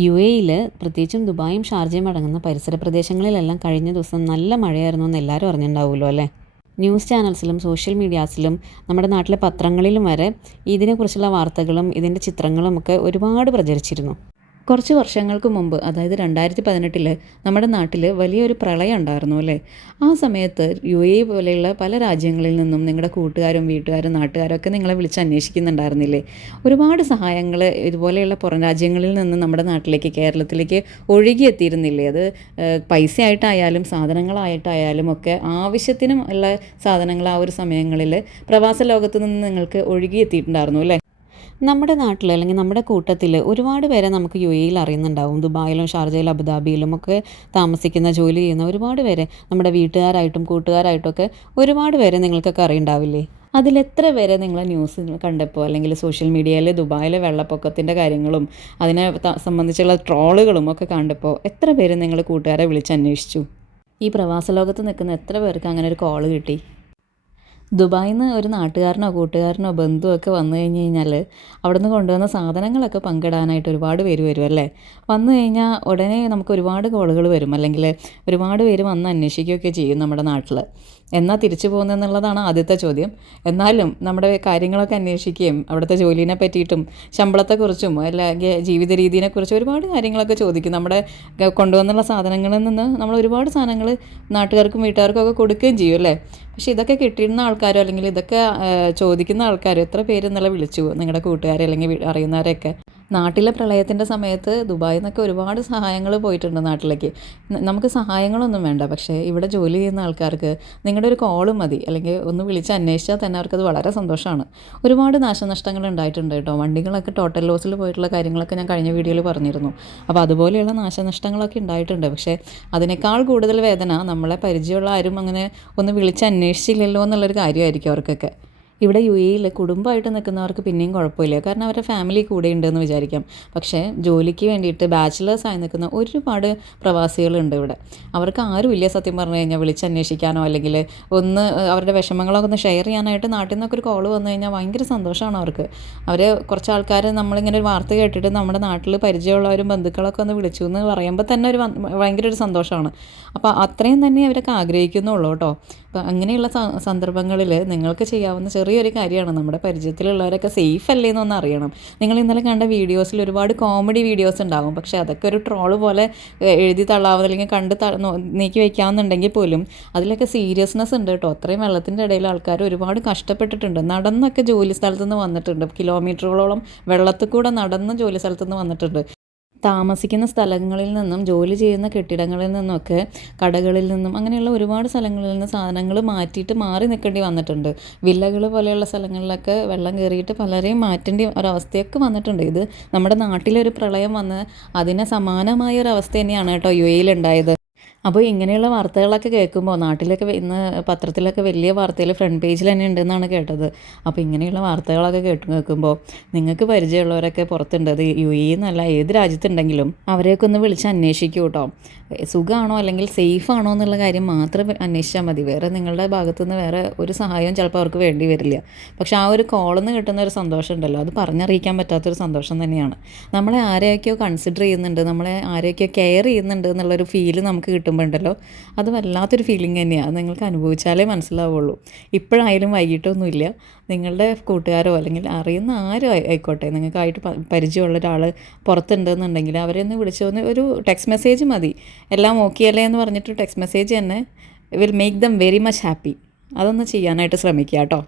UAE-യിൽ പ്രത്യേകിച്ചും ദുബായും ഷാർജയും അടങ്ങുന്ന പരിസര പ്രദേശങ്ങളിലെല്ലാം കഴിഞ്ഞ ദിവസം നല്ല മഴയായിരുന്നു എന്ന് എല്ലാവരും അറിഞ്ഞിട്ടുണ്ടാവുമല്ലോ അല്ലേ. ന്യൂസ് ചാനൽസിലും സോഷ്യൽ മീഡിയാസിലും നമ്മുടെ നാട്ടിലെ പത്രങ്ങളിലും വരെ ഇതിനെക്കുറിച്ചുള്ള വാർത്തകളും ഇതിൻ്റെ ചിത്രങ്ങളും ഒക്കെ ഒരുപാട് പ്രചരിച്ചിരുന്നു. കുറച്ച് വർഷങ്ങൾക്ക് മുമ്പ്, അതായത് 2018 നമ്മുടെ നാട്ടിൽ വലിയൊരു പ്രളയം ഉണ്ടായിരുന്നു അല്ലേ. ആ സമയത്ത് UAE പോലെയുള്ള പല രാജ്യങ്ങളിൽ നിന്നും നിങ്ങളുടെ കൂട്ടുകാരും വീട്ടുകാരും നാട്ടുകാരും ഒക്കെ നിങ്ങളെ വിളിച്ച് അന്വേഷിക്കുന്നുണ്ടായിരുന്നില്ലേ. ഒരുപാട് സഹായങ്ങൾ ഇതുപോലെയുള്ള പുറം രാജ്യങ്ങളിൽ നിന്ന് നമ്മുടെ നാട്ടിലേക്ക്, കേരളത്തിലേക്ക് ഒഴുകിയെത്തിയിരുന്നില്ലേ. അത് പൈസയായിട്ടായാലും സാധനങ്ങളായിട്ടായാലും ഒക്കെ ആവശ്യത്തിനും ഉള്ള സാധനങ്ങൾ ആ ഒരു സമയങ്ങളിൽ പ്രവാസ ലോകത്തു നിന്ന് നിങ്ങൾക്ക് ഒഴുകിയെത്തിയിട്ടുണ്ടായിരുന്നു അല്ലേ. നമ്മുടെ നാട്ടിൽ അല്ലെങ്കിൽ നമ്മുടെ കൂട്ടത്തിൽ ഒരുപാട് പേരെ നമുക്ക് UAE-യിൽ അറിയുന്നുണ്ടാവും. ദുബായിലും ഷാർജയിലും അബുദാബിയിലും ഒക്കെ താമസിക്കുന്ന, ജോലി ചെയ്യുന്ന ഒരുപാട് പേരെ, നമ്മുടെ വീട്ടുകാരായിട്ടും കൂട്ടുകാരായിട്ടുമൊക്കെ ഒരുപാട് പേരെ നിങ്ങൾക്കൊക്കെ അറിയുണ്ടാവില്ലേ. അതിലെത്ര പേരെ നിങ്ങളെ ന്യൂസ് കണ്ടപ്പോൾ അല്ലെങ്കിൽ സോഷ്യൽ മീഡിയയിൽ ദുബായിലെ വെള്ളപ്പൊക്കത്തിൻ്റെ കാര്യങ്ങളും അതിനെ സംബന്ധിച്ചുള്ള ട്രോളുകളും ഒക്കെ കണ്ടപ്പോൾ എത്ര പേര് നിങ്ങൾ കൂട്ടുകാരെ വിളിച്ചന്വേഷിച്ചു? ഈ പ്രവാസ ലോകത്ത് നിൽക്കുന്ന എത്ര പേർക്ക് അങ്ങനെ ഒരു കോള് കിട്ടി? ദുബായിൽ നിന്ന് ഒരു നാട്ടുകാരനോ കൂട്ടുകാരനോ ബന്ധുവോ ഒക്കെ വന്നു കഴിഞ്ഞ് കഴിഞ്ഞാൽ അവിടെ നിന്ന് കൊണ്ടുവന്ന സാധനങ്ങളൊക്കെ പങ്കിടാനായിട്ട് ഒരുപാട് പേര് വരും അല്ലേ. വന്നു കഴിഞ്ഞാൽ ഉടനെ നമുക്ക് ഒരുപാട് കോളുകൾ വരും, അല്ലെങ്കിൽ ഒരുപാട് പേര് വന്ന് അന്വേഷിക്കുകയൊക്കെ ചെയ്യും നമ്മുടെ നാട്ടിൽ. എന്നാൽ തിരിച്ചു പോകുന്നതെന്നുള്ളതാണ് ആദ്യത്തെ ചോദ്യം. എന്നാലും നമ്മുടെ കാര്യങ്ങളൊക്കെ അന്വേഷിക്കുകയും അവിടുത്തെ ജോലിനെ പറ്റിയിട്ടും ശമ്പളത്തെക്കുറിച്ചും അല്ലെങ്കിൽ ജീവിത രീതിയെക്കുറിച്ചും ഒരുപാട് കാര്യങ്ങളൊക്കെ ചോദിക്കും. നമ്മുടെ കൊണ്ടുവന്നുള്ള സാധനങ്ങളിൽ നിന്ന് നമ്മൾ ഒരുപാട് സാധനങ്ങൾ നാട്ടുകാർക്കും വീട്ടുകാർക്കും ഒക്കെ കൊടുക്കുകയും ചെയ്യും അല്ലേ. പക്ഷേ ഇതൊക്കെ കിട്ടുന്ന ആൾക്കാരോ അല്ലെങ്കിൽ ഇതൊക്കെ ചോദിക്കുന്ന ആൾക്കാരോ എത്ര പേരെന്നുള്ള വിളിച്ചു നിങ്ങളുടെ കൂട്ടുകാരെ അല്ലെങ്കിൽ അറിയുന്നവരെയൊക്കെ? നാട്ടിലെ പ്രളയത്തിൻ്റെ സമയത്ത് ദുബായിൽ നിന്നൊക്കെ ഒരുപാട് സഹായങ്ങൾ പോയിട്ടുണ്ട് നാട്ടിലേക്ക്. നമുക്ക് സഹായങ്ങളൊന്നും വേണ്ട, പക്ഷേ ഇവിടെ ജോലി ചെയ്യുന്ന ആൾക്കാർക്ക് നിങ്ങളുടെ ഒരു കോള് മതി, അല്ലെങ്കിൽ ഒന്ന് വിളിച്ച് അന്വേഷിച്ചാൽ തന്നെ അവർക്കത് വളരെ സന്തോഷമാണ്. ഒരുപാട് നാശനഷ്ടങ്ങൾ ഉണ്ടായിട്ടുണ്ട് കേട്ടോ. വണ്ടികളൊക്കെ ടോട്ടൽ ലോസിൽ പോയിട്ടുള്ള കാര്യങ്ങളൊക്കെ ഞാൻ കഴിഞ്ഞ വീഡിയോയിൽ പറഞ്ഞിരുന്നു. അപ്പോൾ അതുപോലെയുള്ള നാശനഷ്ടങ്ങളൊക്കെ ഉണ്ടായിട്ടുണ്ട്. പക്ഷേ അതിനേക്കാൾ കൂടുതൽ വേദന നമ്മളെ പരിചയമുള്ള ആരും അങ്ങനെ ഒന്ന് വിളിച്ച് അന്വേഷിച്ചില്ലല്ലോ എന്നുള്ളൊരു കാര്യമായിരിക്കും അവർക്കൊക്കെ. ഇവിടെ UAE-യിൽ കുടുംബമായിട്ട് നിൽക്കുന്നവർക്ക് പിന്നെയും കുഴപ്പമില്ല, കാരണം അവരുടെ ഫാമിലി കൂടെ ഉണ്ടെന്ന് വിചാരിക്കാം. പക്ഷേ ജോലിക്ക് വേണ്ടിയിട്ട് ബാച്ചിലേഴ്സായി നിൽക്കുന്ന ഒരുപാട് പ്രവാസികളുണ്ട് ഇവിടെ. അവർക്ക് ആരുമില്ല സത്യം പറഞ്ഞു കഴിഞ്ഞാൽ വിളിച്ച് അന്വേഷിക്കാനോ അല്ലെങ്കിൽ ഒന്ന് അവരുടെ വിഷമങ്ങളൊക്കെ ഒന്ന് ഷെയർ ചെയ്യാനായിട്ട്. നാട്ടിൽ നിന്നൊക്കെ ഒരു കോൾ വന്നു കഴിഞ്ഞാൽ ഭയങ്കര സന്തോഷമാണ് അവർക്ക്. അവർ കുറച്ച് ആൾക്കാർ നമ്മളിങ്ങനെ ഒരു വാർത്ത കേട്ടിട്ട് നമ്മുടെ നാട്ടിൽ പരിചയമുള്ളവരും ബന്ധുക്കളൊക്കെ ഒന്ന് വിളിച്ചു എന്ന് പറയുമ്പോൾ തന്നെ ഭയങ്കര ഒരു സന്തോഷമാണ്. അപ്പോൾ അത്രയും തന്നെ അവരൊക്കെ ആഗ്രഹിക്കുന്നുള്ളൂ കേട്ടോ. അപ്പോൾ അങ്ങനെയുള്ള സന്ദർഭങ്ങളിൽ നിങ്ങൾക്ക് ചെയ്യാവുന്ന ചെറിയൊരു കാര്യമാണ്, നമ്മുടെ പരിചയത്തിലുള്ളവരൊക്കെ സേഫ് അല്ലേ എന്നൊന്ന് അറിയണം. നിങ്ങൾ ഇന്നലെ കണ്ട വീഡിയോസിൽ ഒരുപാട് കോമഡി വീഡിയോസ് ഉണ്ടാകും, പക്ഷേ അതൊക്കെ ഒരു ട്രോള് പോലെ എഴുതി തള്ളാവുന്ന അല്ലെങ്കിൽ കണ്ട് നീക്കി വയ്ക്കാമെന്നുണ്ടെങ്കിൽ പോലും അതിലൊക്കെ സീരിയസ്നെസ് ഉണ്ട് കേട്ടോ. അത്രയും വെള്ളത്തിൻ്റെ ഇടയിൽ ആൾക്കാർ ഒരുപാട് കഷ്ടപ്പെട്ടിട്ടുണ്ട്. നടന്നൊക്കെ ജോലി സ്ഥലത്തു നിന്ന് വന്നിട്ടുണ്ട്, കിലോമീറ്ററുകളോളം വെള്ളത്തിൽ കൂടെ നടന്ന് ജോലി സ്ഥലത്തു നിന്ന് വന്നിട്ടുണ്ട്. താമസിക്കുന്ന സ്ഥലങ്ങളിൽ നിന്നും ജോലി ചെയ്യുന്ന കെട്ടിടങ്ങളിൽ നിന്നൊക്കെ കടകളിൽ നിന്നും അങ്ങനെയുള്ള ഒരുപാട് സ്ഥലങ്ങളിൽ നിന്ന് സാധനങ്ങൾ മാറ്റിയിട്ട് മാറി നിൽക്കേണ്ടി വന്നിട്ടുണ്ട്. വില്ലകൾ പോലെയുള്ള സ്ഥലങ്ങളിലൊക്കെ വെള്ളം കയറിയിട്ട് പലരെയും മാറ്റേണ്ട ഒരവസ്ഥയൊക്കെ വന്നിട്ടുണ്ട്. ഇത് നമ്മുടെ നാട്ടിലൊരു പ്രളയം വന്ന് അതിന് സമാനമായ ഒരു അവസ്ഥ തന്നെയാണ് കേട്ടോ UAE-യിൽ ഉണ്ടായത്. അപ്പോൾ ഇങ്ങനെയുള്ള വാർത്തകളൊക്കെ കേൾക്കുമ്പോൾ നാട്ടിലൊക്കെ ഇന്ന് പത്രത്തിലൊക്കെ വലിയ വാർത്തയിൽ ഫ്രണ്ട് പേജിൽ തന്നെ ഉണ്ടെന്നാണ് കേട്ടത്. അപ്പോൾ ഇങ്ങനെയുള്ള വാർത്തകളൊക്കെ കേൾക്കുമ്പോൾ നിങ്ങൾക്ക് പരിചയമുള്ളവരൊക്കെ പുറത്തുണ്ട്, അത് UAE എന്നല്ല ഏത് രാജ്യത്തുണ്ടെങ്കിലും അവരെയൊക്കെ ഒന്ന് വിളിച്ച് അന്വേഷിക്കൂ കേട്ടോ. സുഖമാണോ അല്ലെങ്കിൽ സേഫ് ആണോ എന്നുള്ള കാര്യം മാത്രം അന്വേഷിച്ചാൽ മതി. വേറെ നിങ്ങളുടെ ഭാഗത്തുനിന്ന് വേറെ ഒരു സഹായവും ചിലപ്പോൾ അവർക്ക് വേണ്ടി വരില്ല. പക്ഷേ ആ ഒരു കോളിൽ നിന്ന് കിട്ടുന്ന ഒരു സന്തോഷം ഉണ്ടല്ലോ, അത് പറഞ്ഞറിയിക്കാൻ പറ്റാത്തൊരു സന്തോഷം തന്നെയാണ്. നമ്മളെ ആരെയൊക്കെയോ കൺസിഡർ ചെയ്യുന്നുണ്ട്, നമ്മളെ ആരെയൊക്കെയോ കെയർ ചെയ്യുന്നുണ്ട് എന്നുള്ളൊരു ഫീല് നമുക്ക് കിട്ടുമ്പോൾ ഉണ്ടല്ലോ, അത് വല്ലാത്തൊരു ഫീലിംഗ് തന്നെയാണ്. അത് നിങ്ങൾക്ക് അനുഭവിച്ചാലേ മനസ്സിലാവുള്ളൂ. ഇപ്പോഴായാലും വൈകിട്ടൊന്നുമില്ല, നിങ്ങളുടെ കൂട്ടുകാരോ അല്ലെങ്കിൽ അറിയുന്ന ആരും ആയിക്കോട്ടെ, നിങ്ങൾക്കായിട്ട് പരിചയമുള്ള ഒരാൾ പുറത്തുണ്ടെന്നുണ്ടെങ്കിൽ അവരെ ഒന്ന് വിളിച്ച് ഒരു ടെക്സ്റ്റ് മെസ്സേജ് മതി. എല്ലാം ഓക്കെ അല്ലേ എന്ന് പറഞ്ഞിട്ട് ടെക്സ്റ്റ് മെസ്സേജ് തന്നെ will make them very much happy. അതൊന്ന് ചെയ്യാനായിട്ട് ശ്രമിക്കുക കേട്ടോ.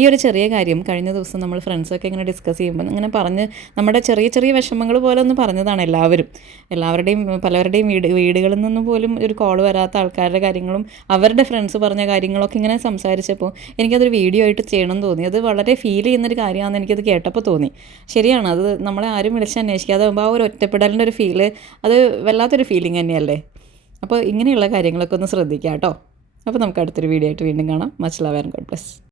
ഈ ഒരു ചെറിയ കാര്യം കഴിഞ്ഞ ദിവസം നമ്മൾ ഫ്രണ്ട്സൊക്കെ ഇങ്ങനെ ഡിസ്കസ് ചെയ്യുമ്പോൾ ഇങ്ങനെ പറഞ്ഞ് നമ്മുടെ ചെറിയ ചെറിയ വിഷമങ്ങൾ പോലെ ഒന്ന് പറഞ്ഞതാണ് എല്ലാവരുടെയും പലവരുടെയും വീടുകളിൽ നിന്ന് പോലും ഒരു കോൾ വരാത്ത ആൾക്കാരുടെ കാര്യങ്ങളും അവരുടെ ഫ്രണ്ട്സ് പറഞ്ഞ കാര്യങ്ങളൊക്കെ ഇങ്ങനെ സംസാരിച്ചപ്പോൾ എനിക്കതൊരു വീഡിയോ ആയിട്ട് ചെയ്യണം എന്ന് തോന്നി. അത് വളരെ ഫീൽ ചെയ്യുന്നൊരു കാര്യമാണെന്ന് എനിക്കത് കേട്ടപ്പോൾ തോന്നി. ശരിയാണ്, അത് നമ്മളെ ആരും വിളിച്ച് അന്വേഷിക്കാതെ ആകുമ്പോൾ ആ ഒരു ഒറ്റപ്പെടലിൻ്റെ ഒരു ഫീല് അത് വല്ലാത്തൊരു ഫീലിംഗ് തന്നെയല്ലേ. അപ്പോൾ ഇങ്ങനെയുള്ള കാര്യങ്ങളൊക്കെ ഒന്ന് ശ്രദ്ധിക്കാം കേട്ടോ. അപ്പോൾ നമുക്ക് അടുത്തൊരു വീഡിയോ ആയിട്ട് വീണ്ടും കാണാം. Much love and God bless.